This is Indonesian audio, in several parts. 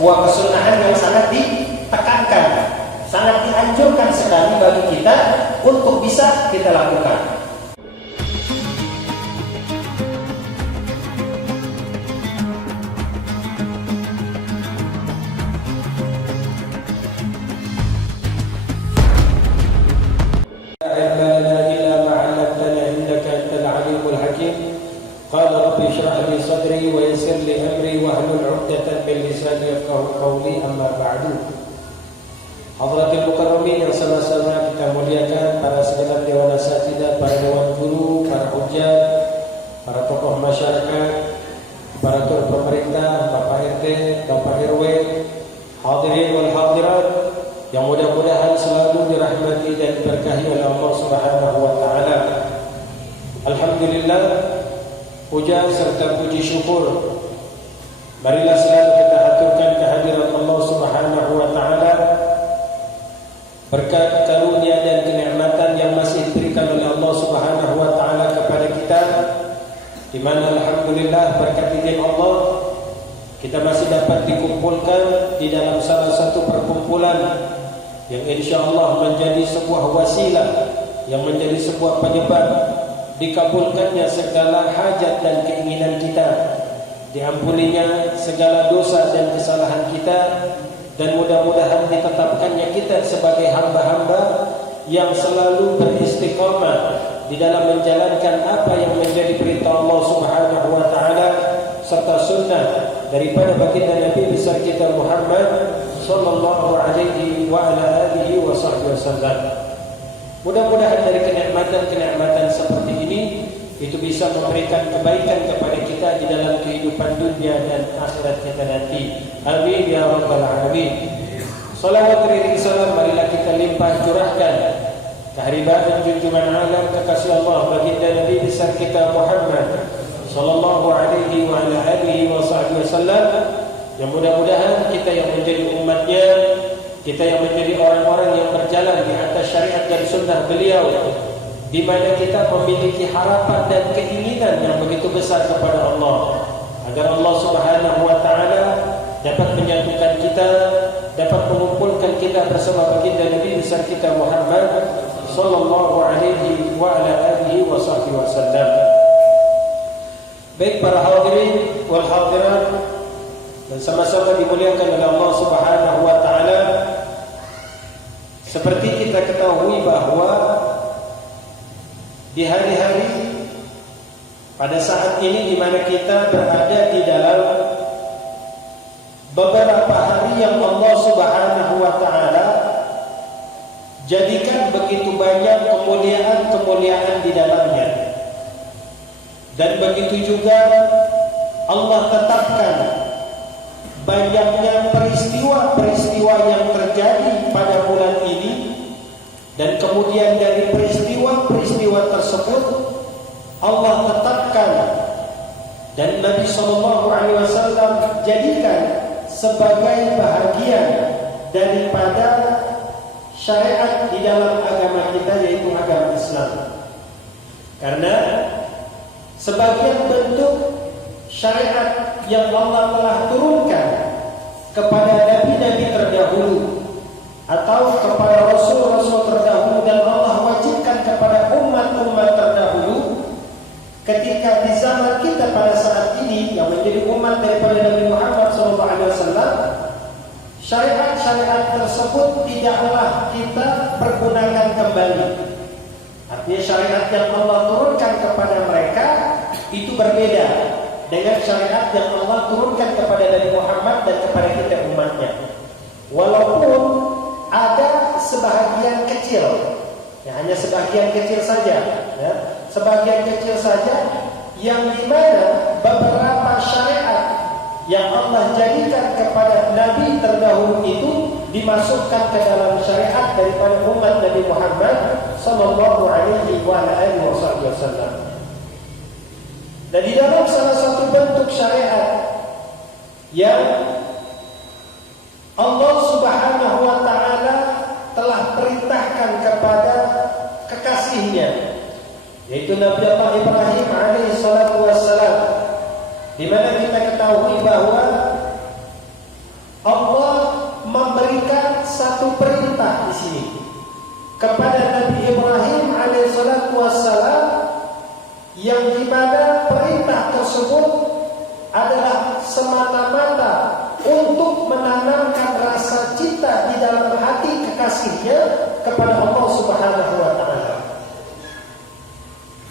sebuah kesunahan yang sangat ditekankan, sangat dianjurkan sekali bagi kita untuk bisa kita lakukan. قال رب اشرح لي صدري ويسر لي أمري واحلل عقدة من لساني يفقهوا قولي أما بعد. Hadratil mukarramin yang sama-sama kita muliakan, para segenap dewan asatidzah, para dewan guru, para hujjah, para tokoh masyarakat, para tokoh pemerintah, Bapak RT, Bapak RW, hadirin wal hadirat yang mudah-mudahan selalu dirahmati dan diberkahi oleh Allah Subhanahu wa taala. Alhamdulillah, puja serta puji syukur marilah selalu kita haturkan kehadiran Allah Subhanahu wa taala, berkat karunia dan kenikmatan yang masih diberikan oleh Allah Subhanahu wa taala kepada kita, di mana alhamdulillah berkat izin Allah kita masih dapat dikumpulkan di dalam salah satu perkumpulan yang insyaallah menjadi sebuah wasilah, yang menjadi sebuah penyebab dikabulkannya segala hajat dan keinginan kita, diampuninya segala dosa dan kesalahan kita, dan mudah-mudahan ditetapkannya kita sebagai hamba-hamba yang selalu beristiqamah di dalam menjalankan apa yang menjadi perintah Allah Subhanahu wa taala serta sunnah daripada baginda Nabi besar kita Muhammad sallallahu alaihi wa ala alihi wa sahbihi wasallam. Mudah-mudahan dari kenikmatan-kenikmatan seperti ini itu bisa memberikan kebaikan kepada kita di dalam kehidupan dunia dan akhirat kita nanti. Amin ya rabbal alamin. Salawat ring salam marilah kita limpah curahkan keharibaan junjungan alam kekasih Allah baginda Nabi besar kita Muhammad sallallahu alaihi wa ala alihi wa sahbihi wasallam, yang mudah-mudahan kita yang menjadi umatnya, kita yang menjadi orang-orang yang berjalan di atas syariat dan sunnah beliau, di mana kita memiliki harapan dan keinginan yang begitu besar kepada Allah, agar Allah Subhanahu wa taala dapat menyatukan kita, dapat mengumpulkan kita bersama baginda Nabi besar kita Muhammad sallallahu alaihi wa ala alihi wa sahbihi wasallam. Baik para hadirin wal hadirat dan sama-sama dimuliakan oleh Allah Subhanahu wa taala, seperti kita ketahui bahwa di hari-hari pada saat ini di mana kita berada di dalam beberapa hari yang Allah Subhanahu wa taala jadikan begitu banyak kemuliaan-kemuliaan di dalamnya, dan begitu juga Allah tetapkan banyaknya peristiwa-peristiwa yang terjadi pada bulan ini, dan kemudian dari peristiwa-peristiwa tersebut Allah tetapkan dan Nabi SAW jadikan sebagai bahagian daripada syariat di dalam agama kita, yaitu agama Islam. Karena sebagian bentuk syariat yang Allah telah turunkan kepada nabi-nabi terdahulu atau kepada rasul-rasul terdahulu, dan Allah wajibkan kepada umat-umat terdahulu ketika di zaman kita pada saat ini yang menjadi umat daripada Nabi Muhammad SAW, syariat-syariat tersebut tidaklah kita pergunakan kembali. Artinya syariat yang Allah turunkan kepada mereka itu berbeda dengan syariat yang Allah turunkan kepada Nabi Muhammad dan kepada kita umatnya. Walaupun ada sebahagian kecil, ya, hanya sebagian kecil saja, ya, sebagian kecil saja yang dimana beberapa syariat yang Allah jadikan kepada Nabi terdahulu itu dimasukkan ke dalam syariat daripada umat Nabi Muhammad sallallahu alaihi wasallam. Dan di dalam salah satu bentuk syariat yang Allah Subhanahu wa taala telah perintahkan kepada kekasihnya, yaitu Nabi Allah Ibrahim alaihi salatu wassalam, di mana kita ketahui bahwa satu perintah di sini kepada Nabi Ibrahim alaihissalatu wassalam, yang dimana perintah tersebut adalah semata-mata untuk menanamkan rasa cinta di dalam hati kekasihnya kepada Allah Subhanahu wa taala.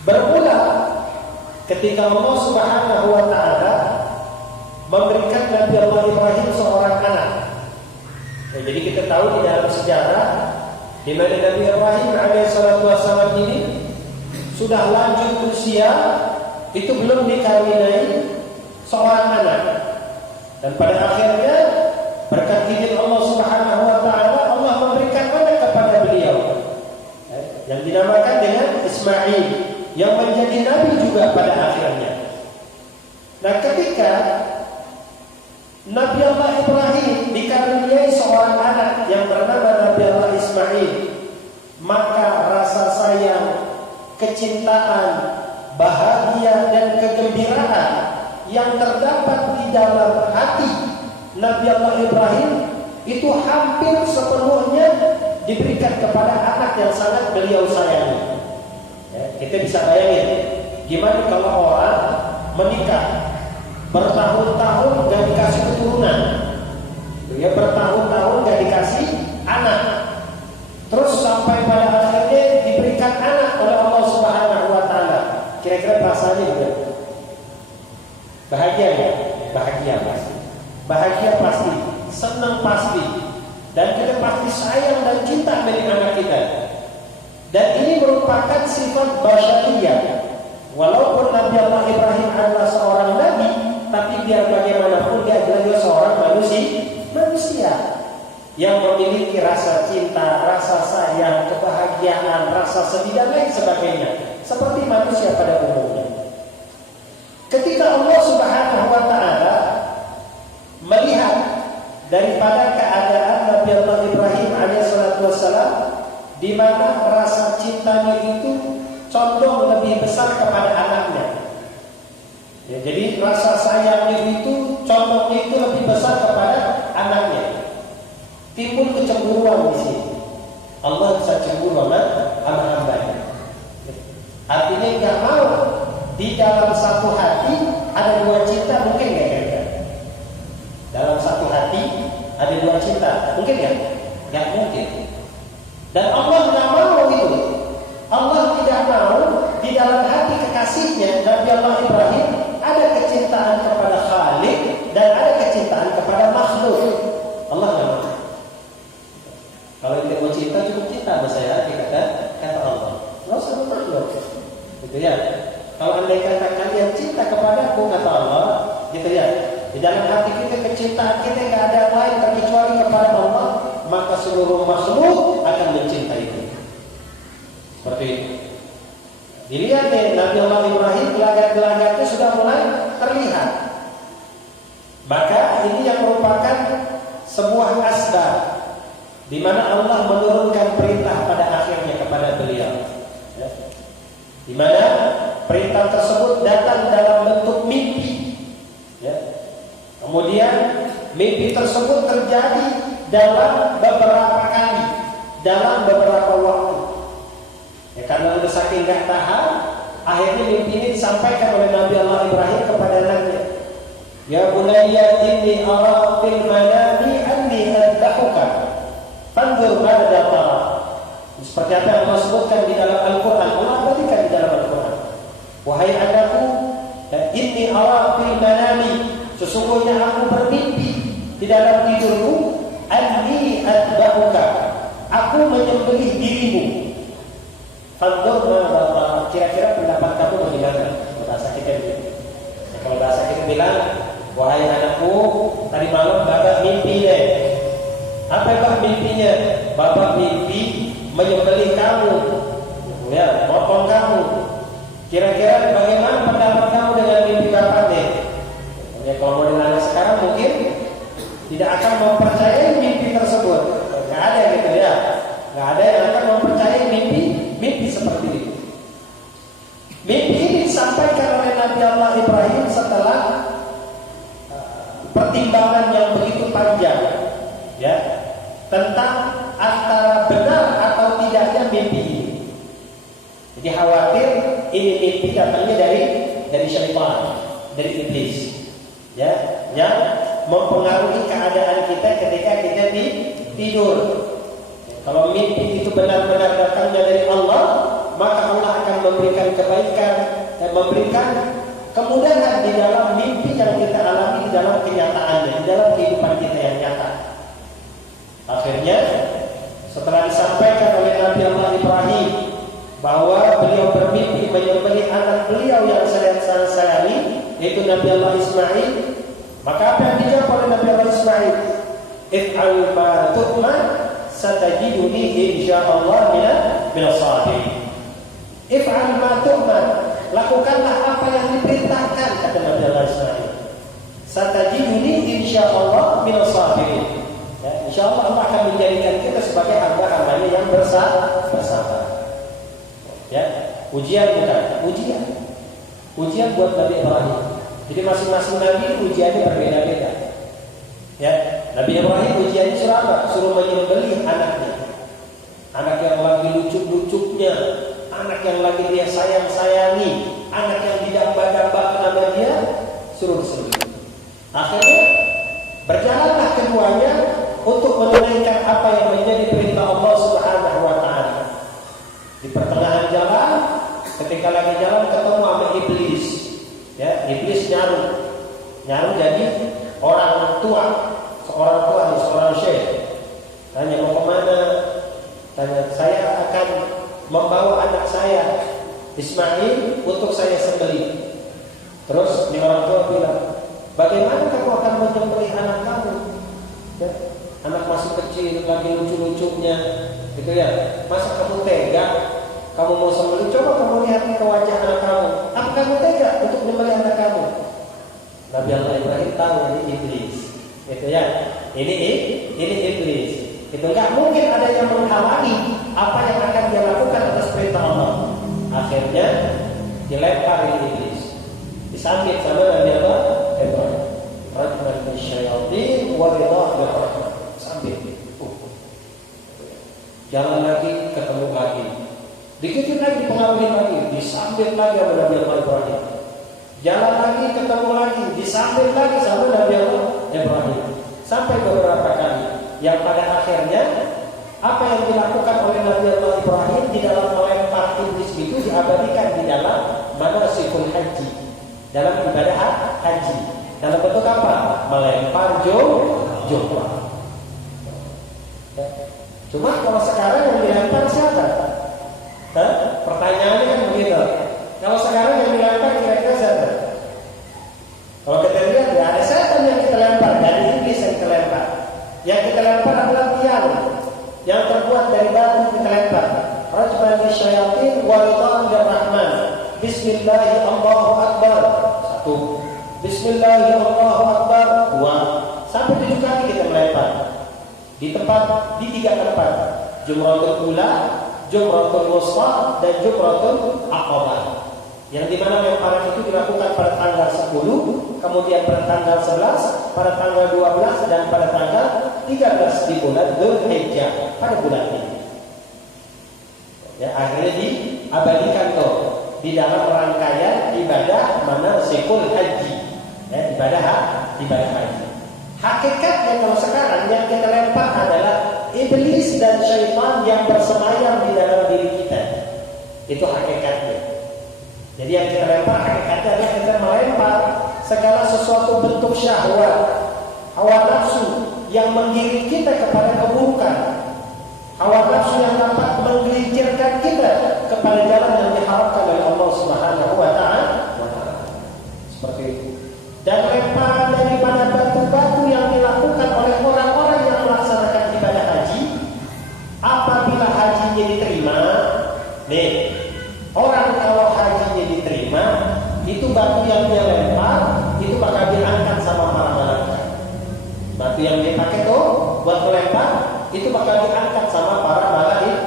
Bermula ketika Allah Subhanahu wa taala memberikan Nabi Allah Ibrahim seorang anak. Jadi kita tahu di dalam sejarah di mana Nabi Ibrahim alaihissalatu wassalam ini sudah lanjut usia, itu belum dikawinai seorang anak. Dan pada akhirnya berkat izin Allah Subhanahu wa taala, Allah memberikan anak kepada beliau yang dinamakan dengan Ismail, yang menjadi nabi juga pada akhirnya. Nah, ketika Nabi Allah Ibrahim dikaruniai seorang anak yang bernama Nabi Allah Ismail, maka rasa sayang, kecintaan, bahagia dan kegembiraan yang terdapat di dalam hati Nabi Allah Ibrahim itu hampir sepenuhnya diberikan kepada anak yang sangat beliau sayangi. Ya, kita bisa bayangin gimana kalau orang menikah bertahun-tahun gak dikasih keturunan, ya, bertahun-tahun gak dikasih anak, terus sampai pada akhirnya diberikan anak oleh Allah Subhanahu wa taala. Kira-kira perasaannya gimana? Bahagia ya? Bahagia pasti. Bahagia pasti, senang pasti. Dan kita pasti sayang dan cinta dengan anak kita. Dan ini merupakan sifat basyariyah. Walaupun Nabi Allah Ibrahim adalah seorang nabi, tapi biar bagaimanapun dia adalah seorang manusia yang memiliki rasa cinta, rasa sayang, kebahagiaan, rasa sedih dan lain sebagainya, seperti manusia pada umumnya. Ketika Allah Subhanahu wa taala melihat daripada keadaan Nabi Allah Ibrahim alaihissalatu wassalam, di mana rasa cintanya itu condong lebih besar kepada anaknya. Ya, jadi rasa sayangnya itu condongnya itu lebih besar kepada anaknya. Timbul kecemburuan di sini. Allah bisa cemburu sama hamba-hambanya. Artinya nggak mau di dalam satu hati ada dua cinta, mungkin nggak kira-kira? Dalam satu hati ada dua cinta, mungkin nggak? Nggak mungkin. Dan Allah nggak mau itu. Allah tidak mau di dalam hati kekasihnya Nabi Allah Ibrahim ada kecintaan kepada Khalik dan ada kecintaan kepada makhluk. Allah nggak mau. Kalau kita mau cinta cukup cinta sama saya, kata Allah. Nggak usah sama makhluk, gitu ya. Kalau andai kata kalian cinta kepadaku, kata Allah, gitu ya. Di dalam hati kita kecintaan kita nggak ada lain terkecuali kepada Allah, maka seluruh makhluk akan mencintai kita. Seperti itu. Dilihat nih, Nabi Allah Ibrahim gelagat-gelagatnya sudah mulai terlihat. Maka ini yang merupakan sebuah asbab di mana Allah menurunkan perintah pada akhirnya kepada beliau. Ya. Di mana perintah tersebut datang dalam bentuk mimpi. Ya. Kemudian mimpi tersebut terjadi dalam beberapa kali, dalam beberapa waktu. Ya, karena sudah saking gak tahan, akhirnya mimpi ini disampaikan oleh Nabi Allah Ibrahim kepada anaknya. Ya bunayya inni ara fil manami anni adbahuka fanzur madza tara. Seperti apa yang Allah sebutkan di dalam Al-Quran, Allah berikan di dalam Al-Quran. Wahai anakku, inni ara fil manami, sesungguhnya aku bermimpi di dalam tidurku, anni adbahuka, aku menyembelih dirimu. Fanzur madza tara, kira-kira pendapat kamu bagaimana? Bahasa kita bilang. Ya, kalau bahasa kita bilang, wahai anakku, tadi malam bapak mimpi deh. Apa bapak mimpinya? Bapak mimpi menyembelih kamu, ya, potong kamu. Kira-kira bagaimana pendapat kamu dengan mimpi bapak deh? Ya, kalau model anak sekarang mungkin tidak akan mempercayai mimpi tersebut. Nggak ada gitu ya. Nggak ada yang akan mempercayai mimpi seperti itu. Mimpi ini disampaikan oleh Nabi Allah Ibrahim setelah pertimbangan yang begitu panjang, ya, tentang Jadi khawatir ini mimpi datangnya dari syaitan, dari iblis. Ya, yang mempengaruhi keadaan kita ketika kita tidur. Kalau mimpi itu benar-benar datangnya dari Allah, maka Allah akan memberikan kebaikan dan memberikan kemudahan di dalam mimpi yang kita alami di dalam kenyataannya, di dalam kehidupan kita yang nyata. Akhirnya setelah disampaikan oleh Nabi Allah Ibrahim bahwa beliau bermimpi menyembelih anak beliau yang sangat sayangi, yaitu Nabi Allah Ismail, maka apa yang dijawab oleh Nabi Allah Ismail? If'al ma tu'mar satajiduni insyaallah minas sabirin. If'al ma tu'mar, lakukanlah apa yang diperintahkan, kata Nabi Allah Ismail. Satajiduni insyaallah minas sabirin. Ya, insyaallah Allah akan menjadikan kita sebagai hamba-hambanya yang bersabar. Ya, ujian bukan ujian. Ujian buat Nabi Ibrahim. Jadi masing-masing nabi ujiannya berbeda-beda. Ya, Nabi Ibrahim ujiannya suruh apa? Suruh menyembelih anaknya. Anak yang lagi lucu-lucunya, anak yang lagi dia sayang-sayangi, anak yang didamba-dambakan sama dia, suruh disembelih. Akhirnya berjalanlah keduanya untuk menunaikan apa yang menjadi perintah Allah Subhanahu wa taala. Di pertengahan jalan, ketika lagi jalan ketemu sama iblis. Ya, iblis nyaru jadi orang tua, seorang syekh. Tanya mau kemana? Tanya, saya akan membawa anak saya Ismail untuk saya sembelih. Terus ni orang tua bilang, bagaimana kamu akan menyembelih anak kamu? Ya, anak masih kecil, lagi lucu-lucunya, gitu ya. Masa kamu tega? Kamu mau sembelih? Coba kamu lihat ke wajah anak kamu. Apa kamu tega untuk menyembelih anak kamu? Nabi Allah Ibrahim tahu ini iblis, gitu ya. Ini iblis. Itu enggak mungkin ada yang menghalangi apa yang akan dia lakukan atas perintah Allah. Akhirnya dilempar iblis, disambit sama Nabi Allah Ibrahim. Rajman bisyayatin wa ridha birrahman. Sambit. Jalan lagi, ketemu lagi. Dikitin lagi, dipengaruhi lagi, disambit lagi sama Nabi Allah Ibrahim. Jalan lagi, ketemu lagi, disambit lagi sama Nabi Allah Ibrahim. Sampai beberapa kali. Yang pada akhirnya apa yang dilakukan oleh Nabi Allah Ibrahim di dalam melempar iblis itu diabadikan di dalam manasikul haji, dalam ibadah haji. Dalam bentuk apa? Melempar jumrah. Cuma kalau sekarang yang dilempar siapa? Pertanyaannya kan begitu. Kalau sekarang yang dilempar kira-kira siapa? Kalau kita lihat ya ada setan yang kita lempar, dari iblis yang kita lempar. Yang kita lempar adalah tiang yang terbuat dari batu kita lempar. Rajman bisyayatin wa ridha birrahman. Bismillahirrahmanirrahim. Allahu akbar. 1. Bismillahirrahmanirrahim. Allahu akbar. 2. Sampai 7 kali kita melempar. Di 3 tempat. Jumratul ula, Jumratul Wusta dan Jumratul Aqabah. Yang dimana lemparan itu dilakukan pada tanggal 10, kemudian pada tanggal 11, pada tanggal 12 dan pada tanggal 13 di bulan Dzulhijjah, pada bulan ini. Ya, akhirnya diabadikan tuh di dalam rangkaian ibadah manasikul haji. Ya, ibadah haji. Hakikatnya kalau sekarang yang kita lempar adalah iblis dan syaitan yang bersemayam di dalam diri kita. Itu hakikatnya. Jadi yang kita lempar hakikatnya adalah kita melempar segala sesuatu bentuk syahwat, hawa nafsu yang menggiring kita kepada keburukan, hawa nafsu yang dapat menggelincirkan kita kepada jalan yang diharapkan oleh Allah Subhanahu wa taala. Seperti itu. Dan lemparan daripada batu-batu yang dilakukan oleh orang-orang yang melaksanakan ibadah haji, apabila hajinya diterima, nih, orang kalau hajinya diterima, itu batu yang dia lempar itu bakal diangkat sama para malaikat. Batu yang dipakai tuh buat melempar itu bakal diangkat sama para malaikat.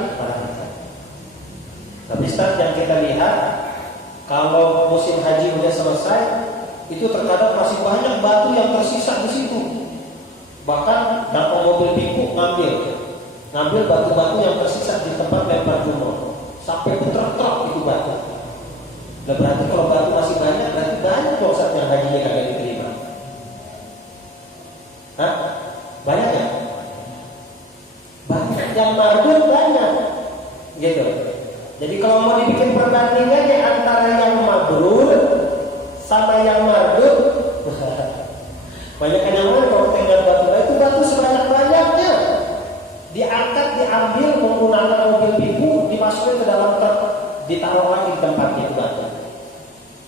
Tapi saat yang kita lihat, kalau musim haji udah selesai, itu terkadang masih banyak batu yang tersisa di situ. Bahkan datang mobil pikuk ngambil batu-batu yang tersisa di tempat lempar jumroh, sampai bertruk-truk itu batu. Nah, berarti kalau batu masih banyak, berarti banyak loh Ustaz yang hajinya kagak diterima. Hah? Banyak ya? Banyak. Yang mardud banyak. Gitu. Jadi kalau mau dibikin perbandingannya antara yang mabrur sama yang mardud, banyak yang mana kalau tinggal batu, itu batu sebanyak-banyaknya diangkat, diambil menggunakan mobil pipu, dimasukin ke dalam truk, ditaruh lagi di tempatnya itu batu.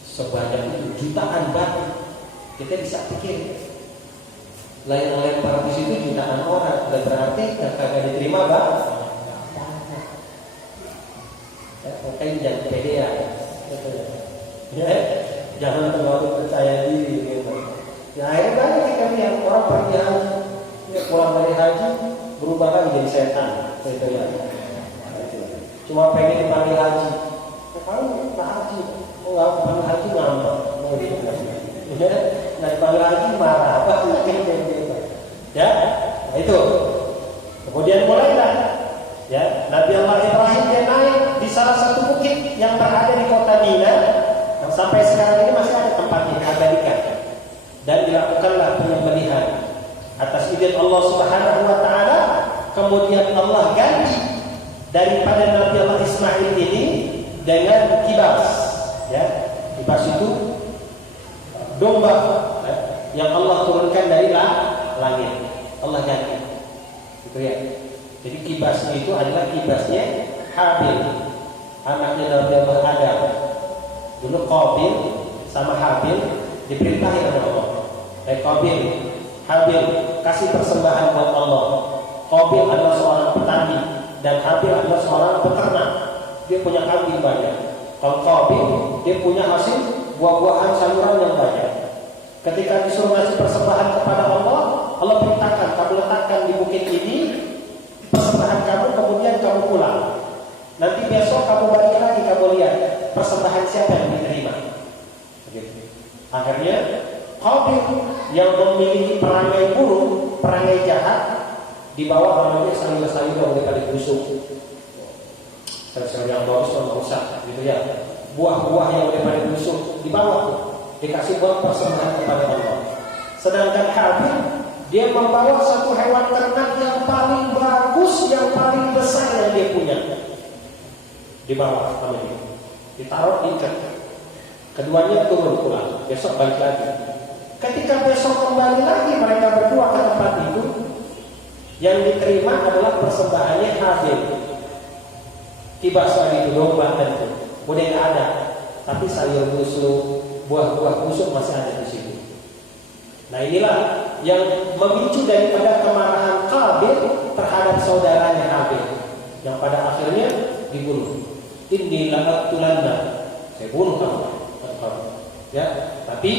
Sebanyak itu jutaan batu. Kita bisa pikir, lain lempar di situ jutaan orang, dan berarti kagak diterima bang. Ya, makanya jangan pede ya. Jangan terlalu percaya diri gitu. Ya akhirnya banyak kita lihat orang pergi haji, ya, pulang dari haji berubah lagi jadi setan, gitu ya. Cuma pengen dipanggil haji, kalau nggak haji, nggak dipanggil haji ngambek, ya, nggak dipanggil haji marah, apa gitu. Ya, nah itu. Kemudian mulailah, ya, Nabi Allah Ibrahim dia naik di salah satu bukit yang berada di kota Mina, yang sampai sekarang ini masih ada tempatnya diabadikan. Dan dilakukanlah penyembelihan atas izin Allah Subhanahu wa taala. Kemudian Allah ganti daripada Nabi Allah Ismail ini dengan kibas, ya. Kibas itu domba, ya, yang Allah turunkan dari langit. Allah ganti. Gitu ya. Jadi kibasnya itu adalah kibasnya Habil, anaknya Nabi Allah Adam. Dulu Qabil sama Habil diperintahin oleh Allah. Qabil, Habil kasih persembahan buat Allah. Qabil adalah seorang petani dan Habil adalah seorang peternak. Dia punya kambing banyak. Kalau Qabil dia punya hasil buah-buahan sayuran yang banyak. Ketika disuruh ngasih persembahan kepada Allah, Allah perintahkan kamu letakkan di bukit ini persembahan kamu, kemudian kamu pulang. Nanti besok kamu balik lagi, kamu lihat persembahan siapa yang diterima. Akhirnya Qabil yang memiliki perangai buruk, perangai jahat, dibawa namanya sayur-sayur yang paling busuk. Sayur yang bagus nggak usah, gitu ya. Buah-buah yang paling busuk dibawa, dikasih buat persembahan kepada Allah. Sedangkan Habil dia membawa satu hewan ternak yang paling bagus, yang paling besar yang dia punya. Dibawa sama dia, ditaruh diikat. Keduanya turun pulang, besok balik lagi. Ketika besok kembali lagi mereka berdua ke tempat itu, yang diterima adalah persembahannya Habil. Kibas lagi itu domba dan itu, udah nggak ada. Tapi sayur busuk, buah-buah busuk masih ada di situ. Nah inilah yang memicu daripada kemarahan Qabil terhadap saudaranya Habil, yang pada akhirnya dibunuh. Inni laqatulanna, saya bunuh kamu. Ya, tapi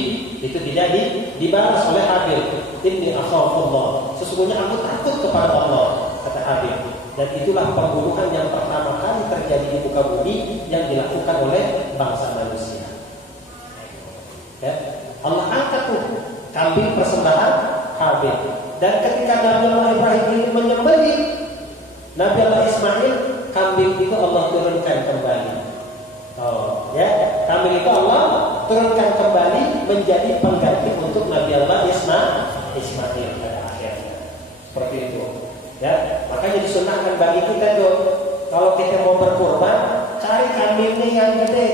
itu tidak dibalas oleh Habil. Inni akhafullah, sesungguhnya aku takut kepada Allah, kata Habil. Dan itulah pembunuhan yang pertama kali terjadi di muka bumi yang dilakukan oleh bangsa manusia. Ya, Allah angkat tuh kambing persembahan Habil. Dan ketika Nabi Allah Ibrahim ini menyembelih Nabi Allah Ismail, kambing itu Allah turunkan kembali. Oh, ya, kambing itu Allah turunkan kembali menjadi pengganti untuk Nabi Allah Ismail pada akhirnya. Seperti itu. Ya, makanya disunahkan bagi kita tuh, kalau kita mau berkurban, cari kambingnya yang gede.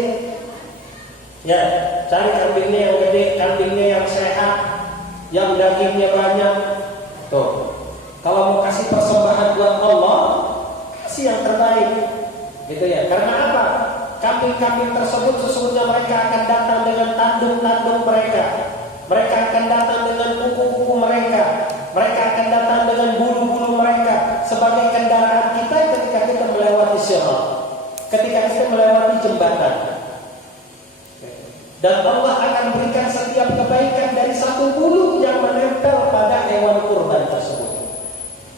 Ya, cari kambingnya yang gede, kambingnya yang sehat, yang dagingnya banyak. Tuh. Kalau mau kasih persembahan buat Allah, kasih yang terbaik. Gitu ya. Karena apa? Kambing-kambing tersebut sesungguhnya mereka akan datang dengan tanduk-tanduk mereka. Mereka akan datang dengan kuku-kuku mereka. Mereka akan datang dengan bulu-bulu mereka sebagai kendaraan kita ketika kita melewati sirat, ketika kita melewati jembatan. Dan Allah akan berikan setiap kebaikan dari satu bulu yang menempel pada hewan kurban tersebut.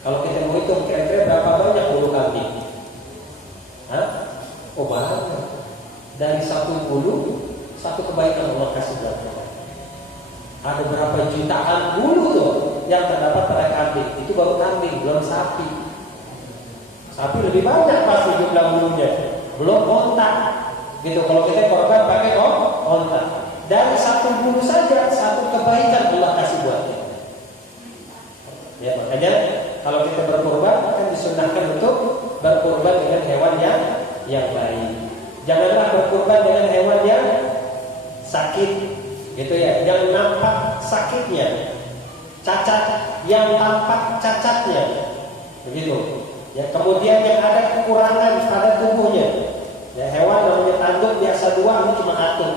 Kalau kita mau hitung kira-kira berapa banyak bulu kambing? Hah? Oh banyak. Dari satu bulu, satu kebaikan Allah kasih buat kita. Ada berapa jutaan bulu tuh yang terdapat pada kambing. Itu baru kambing, belum sapi. Sapi lebih banyak pasti jumlah bulunya. Belum onta. Gitu. Kalau kita korban pakai onta, dari satu bulu saja satu kebaikan Allah kasih buat kita. Ya, makanya kalau kita berkorban kan disunahkan untuk berkorban dengan hewan yang baik. Janganlah berkorban dengan hewan yang sakit, gitu ya, yang nampak sakitnya, cacat, yang tampak cacatnya, begitu. Ya, kemudian yang ada kekurangan pada tubuhnya. Ya, hewan namanya tanduk biasa 2, ini cuma 1.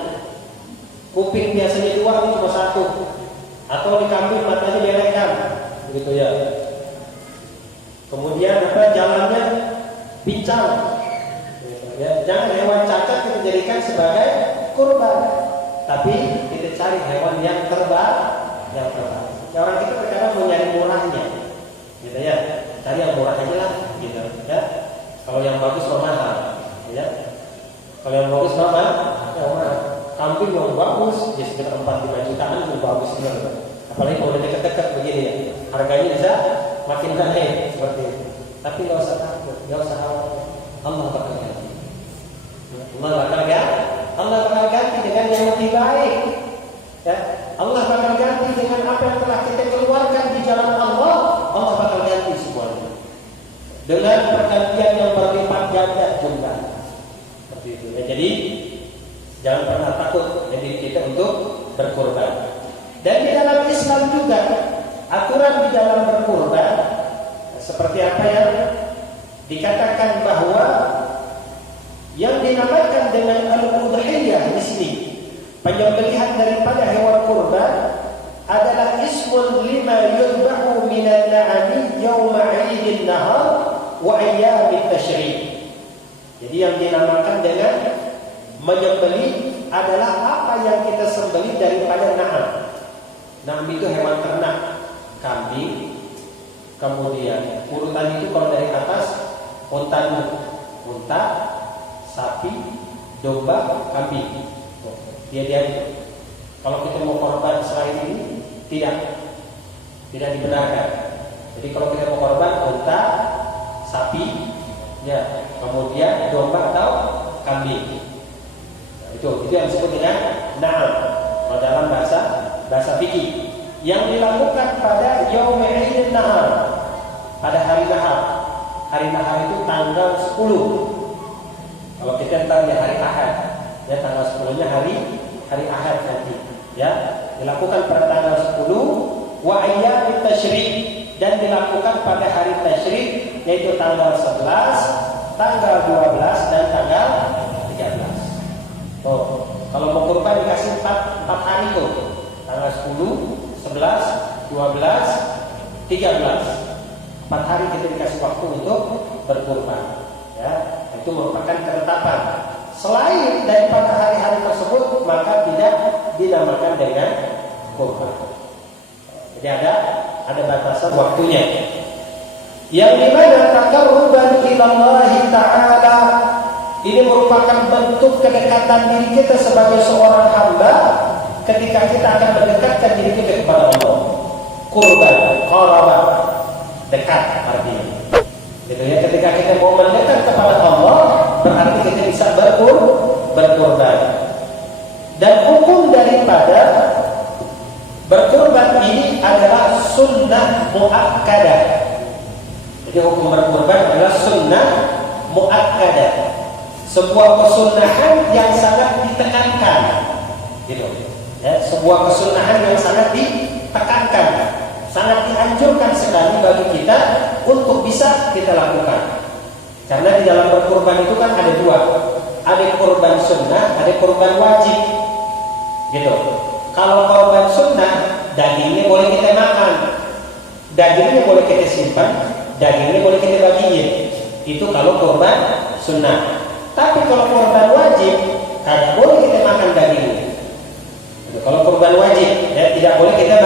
Kuping biasanya 2, ini cuma 1. Atau di kambing matanya belekan, begitu ya. Kemudian jalannya pincang. Ya, jangan hewan cacat kita jadikan sebagai kurban, tapi kita cari hewan yang terbaik. Ya, orang kita terkadang mau nyari murahnya, gitu ya. Cari yang murah aja lah, gitu ya. Kalau yang bagus mahal, ya. Kalau yang bagus mahal, ya mahal. Kambing yang bagus, ya sekitar 4-5 jutaan itu bagus benar. Apalagi kalau udah dekat-dekat begini ya, harganya bisa makin naik seperti itu. Tapi nggak usah takut, nggak usah khawatir. Allah bakal ganti. Allah bakal ganti dengan yang lebih baik. Ya, Allah bakal ganti dengan apa yang telah kita keluarkan di jalan Allah. Allah bakal ganti semuanya dengan pergantian yang berlipat ganda jumlah. Seperti itu. Ya, jadi jangan pernah takut diri kita untuk berkorban. Dan di dalam Islam juga aturan di dalam berkorban seperti apa yang dikatakan bahwa yang dinamakan dengan al-udhiyah di sini, penyembelihan daripada hewan kurban adalah ismun lima yudbahu minan na'ami yawma 'idin nahar wa ayyamit tasyrik. Jadi yang dinamakan dengan menyembelih adalah apa yang kita sembelih daripada na'am. Na'am itu hewan ternak, kambing. Kemudian urutan itu kalau dari atas unta, sapi, domba, kambing. Dia itu. Kalau kita mau korban selain ini tidak dibenarkan. Jadi kalau kita mau korban unta, sapi, ya, kemudian domba atau kambing. Nah, itu yang disebut dengan na'am dalam bahasa fikih. Yang dilakukan pada yaum 'idin nahar, pada hari nahar. Hari nahar itu tanggal 10. Kalau kita ntar di hari Ahad, ya tanggal 10-nya hari Ahad nanti, ya dilakukan pada tanggal 10 wa ayyamit tasyrik, dan dilakukan pada hari tasyrik yaitu tanggal 11, tanggal 12 dan tanggal 13. Tuh, kalau mau kurban dikasih 4 hari tuh. Tanggal 10, 11, 12, 13. 4 hari kita dikasih waktu untuk berkurban. Ya, itu merupakan ketetapan. Selain daripada hari-hari tersebut, maka tidak dinamakan dengan kurban. Jadi ada batasan waktunya. Yang dimana taqarruban ila Allah Ta'ala, ini merupakan bentuk kedekatan diri kita sebagai seorang hamba ketika kita akan mendekatkan diri kita kepada Allah. Kurban, qarabah, dekat artinya. Gitu ya, ketika kita mau mendekat kepada Allah, berarti kita bisa berkurban. Dan hukum daripada berkurban ini adalah sunnah muakkadah. Jadi hukum berkurban adalah sunnah muakkadah, sebuah kesunahan yang sangat ditekankan. Gitu. Ya, sebuah kesunahan yang sangat ditekankan, sangat dianjurkan sekali bagi kita untuk bisa kita lakukan. Karena di dalam berkurban itu kan ada 2. Ada kurban sunnah, ada kurban wajib. Gitu. Kalau kurban sunnah, dagingnya boleh kita makan, dagingnya boleh kita simpan, dagingnya boleh kita bagiin. Itu kalau kurban sunnah. Tapi kalau kurban wajib, tidak boleh kita makan dagingnya. Kalau kurban wajib, ya tidak boleh kita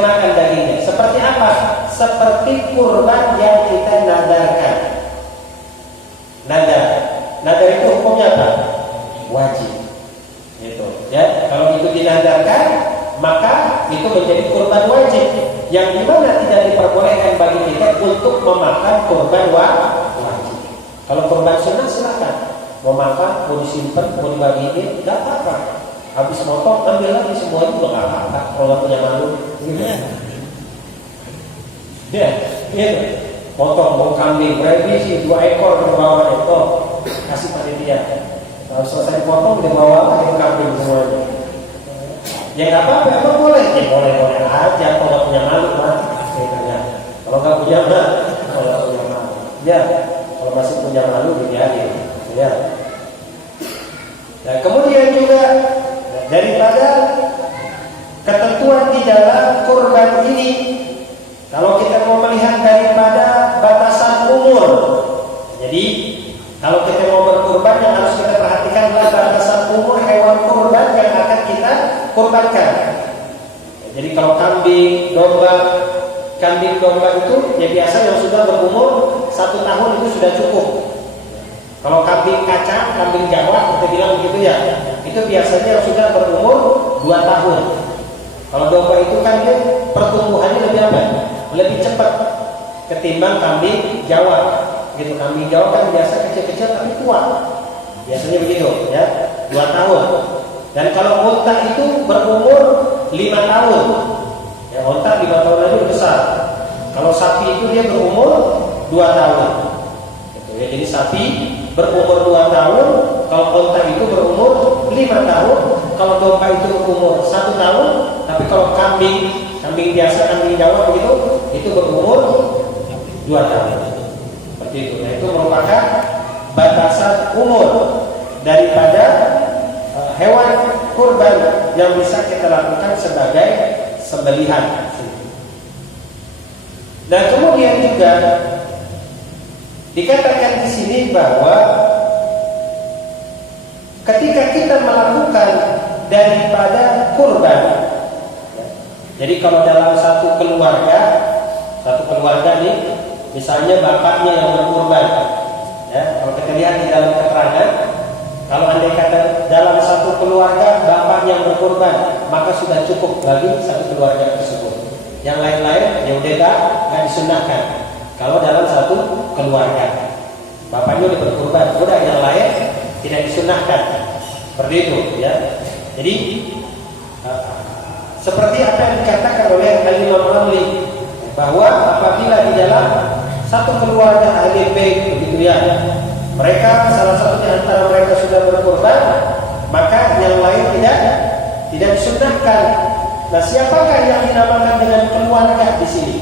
makan dagingnya. Seperti apa? Seperti kurban yang kita nadarkan. Nadar itu hukumnya apa? Wajib. Gitu. Ya, kalau itu dinadarkan, maka itu menjadi kurban wajib, yang dimana tidak diperbolehkan bagi kita untuk memakan kurban wajib. Kalau kurban sunnah silakan, mau makan, mau disimpan, mau dibagiin, nggak apa-apa. Habis motong, ambil lagi semuanya juga nggak apa-apa. Kalau nggak punya malu, ya, gitu. Motong, mau kambing, revisi 2 ekor di bawah itu, kasih panitia. Kalau selesai potong, di bawah lagi kambing semuanya. Ya nggak apa-apa, emang boleh, ya boleh-boleh aja. Kalau nggak punya malu, mah. Kalau nggak punya malu, ya. Kalau masih punya malu, dibiarin, ya. Nah, kemudian juga daripada ketentuan di dalam kurban ini, kalau kita mau melihat daripada batasan umur, jadi kalau kita mau berkurban yang harus kita perhatikan adalah batasan umur hewan kurban yang akan kita kurbankan. Jadi kalau kambing domba itu ya biasa yang sudah berumur 1 tahun itu sudah cukup. Kalau kambing kacang, kambing Jawa kita bilang begitu ya, itu biasanya sudah berumur 2 tahun. Kalau domba itu kan dia pertumbuhannya lebih apa? Lebih cepat ketimbang kambing Jawa. Gitu, kambing Jawa kan biasa kecil-kecil tapi kuat. Biasanya begitu ya, 2 tahun. Dan kalau unta itu berumur 5 tahun. Ya, unta 5 tahun lagi besar. Kalau sapi itu dia berumur 2 tahun. Gitu, ya, jadi sapi berumur 2 tahun, kalau unta itu berumur 5 tahun, kalau domba itu berumur 1 tahun, tapi kalau kambing biasa, kambing Jawa begitu, itu berumur 2 tahun. Seperti itu. Nah, itu merupakan batasan umur daripada hewan kurban yang bisa kita lakukan sebagai sembelihan. Dan kemudian juga dikatakan di sini bahwa ketika kita melakukan daripada kurban, jadi kalau dalam satu keluarga nih, misalnya bapaknya yang berkurban, ya, kalau kita lihat di dalam keterangan, kalau andai kata dalam satu keluarga bapaknya yang berkurban, maka sudah cukup bagi satu keluarga tersebut. Yang lain-lain ya udah nggak disunahkan. Kalau dalam satu keluarga bapaknya udah berkurban, udah yang lain tidak disunahkan. Seperti itu ya. Jadi seperti apa yang dikatakan oleh Imam Ramli, bahwa apabila di dalam satu keluarga ahli bait begitu ya, mereka salah satu di antara mereka sudah berkurban, maka yang lain tidak disunahkan. Nah, siapakah yang dinamakan dengan keluarga di sini?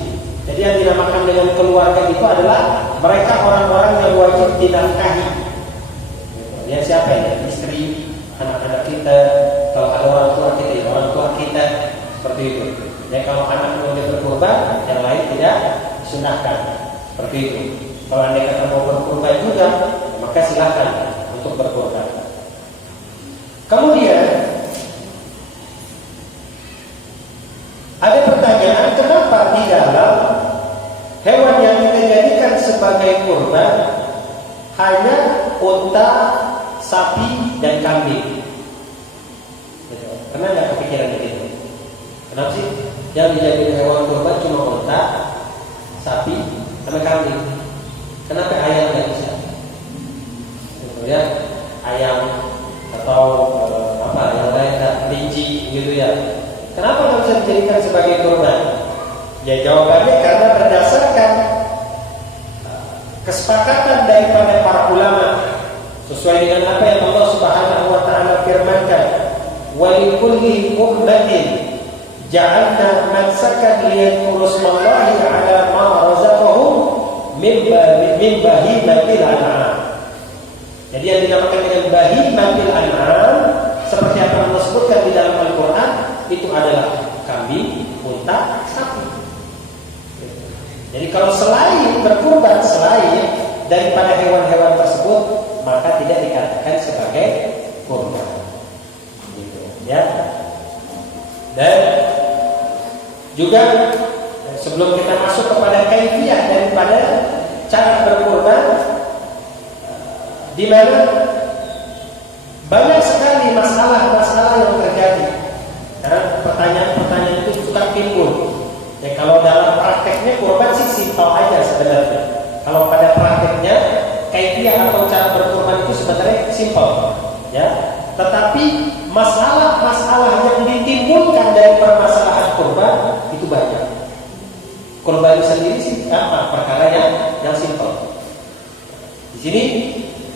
Jadi yang dinamakan dengan keluarga itu adalah mereka orang-orang yang wajib dinafkahi. Ya, siapa ya? Istri, anak-anak kita, kalau ada orang tua kita, ya orang tua kita, seperti itu. Ya, kalau anak mau berkurban, yang lain tidak disunahkan. Seperti itu. Kalau anda kata mau berkurban juga, maka silakan untuk berkurban. Kemudian ada pertanyaan, kenapa di dalam hewan yang kita jadikan sebagai kurban hanya unta, sapi, dan kambing? Pernah nggak kepikiran begitu? Kenapa sih yang dijadikan hewan kurban cuma unta, sapi, sama kambing? Kenapa ayam nggak bisa? Ya, ayam atau yang lain, kelinci gitu ya. Kenapa nggak bisa dijadikan sebagai kurban? Ya, jawabannya karena berdasarkan kesepakatan daripada para ulama, sesuai dengan apa yang Allah Subhanahu wa taala firmankan, wa likulli ummatin ja'alna mansakan liyadhkuru smallahi 'ala ma razaqahum min bahimatil an'am. Jadi yang dinamakan dengan bahimatil an'am, seperti apa yang Allah sebutkan di dalam Al-Quran, itu adalah kambing, unta, sapi. Jadi kalau selain berkurban, selain daripada hewan-hewan tersebut, maka tidak dikatakan sebagai kurban. Gitu, ya. Dan juga sebelum kita masuk kepada kaifiyah daripada cara berkurban, di mana banyak sekali masalah-masalah yang terjadi. Pertanyaan-pertanyaan itu suka timbul. Ya, kalau dalam prakteknya kurban sih simpel aja sebenarnya. Kalau pada prakteknya kaifiyah atau cara berkurban itu sebenarnya masalah-masalah yang ditimbulkan dari permasalahan kurban itu banyak. Kurban sendiri sih perkara yang simpel. Di sini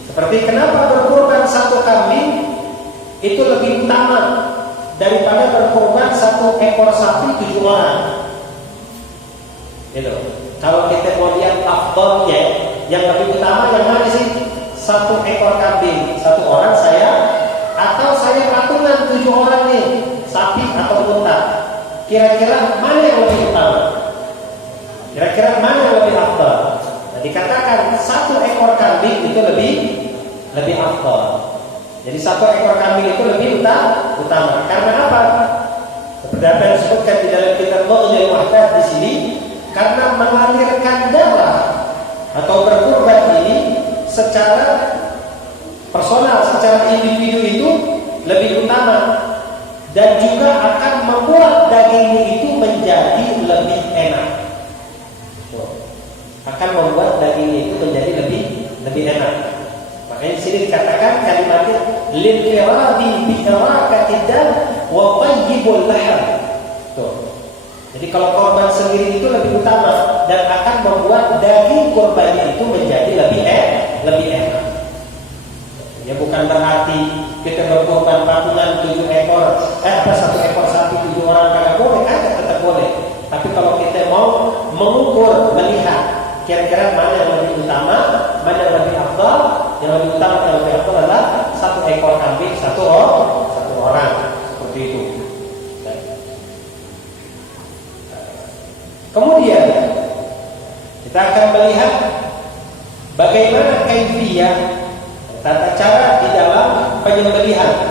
seperti kenapa berkurban satu kambing itu lebih utama daripada berkurban satu ekor sapi 7 orang. Gitu. Kalau kita mau lihat afdalnya, yang lebih utama yang mana sih? Satu ekor kambing, 1 orang saya, atau saya patungan 7 orang nih, sapi atau unta. Kira-kira mana yang lebih utama? Kira-kira mana yang lebih afdal? Nah, dikatakan 1 ekor kambing itu lebih afdal. Jadi 1 ekor kambing itu lebih utama. Karena apa? Seperti apa yang disebutkan di dalam kitab Mu'jamul Wahdat di sini, karena mengalirkan darah atau berkurban ini secara personal, secara individu itu lebih utama, dan juga akan membuat dagingnya itu menjadi lebih enak. Akan membuat dagingnya itu menjadi lebih enak. Makanya di sini dikatakan kalimatnya lil firadi bi harakatid dam wa tayyibul laham. Jadi kalau korban sendiri itu lebih utama dan akan membuat daging korbannya itu menjadi lebih enak. Ya bukan berarti kita berkorban patungan 7 ekor, 1 ekor sapi 7 orang kagak boleh, tetap boleh. Tapi kalau kita mau mengukur, melihat kira-kira mana yang lebih utama, mana yang lebih afdal, yang lebih utama yang lebih afdal adalah 1 ekor kambing 1 orang, seperti itu. Kemudian kita akan melihat bagaimana kaifiyah, tata cara di dalam penyembelihan.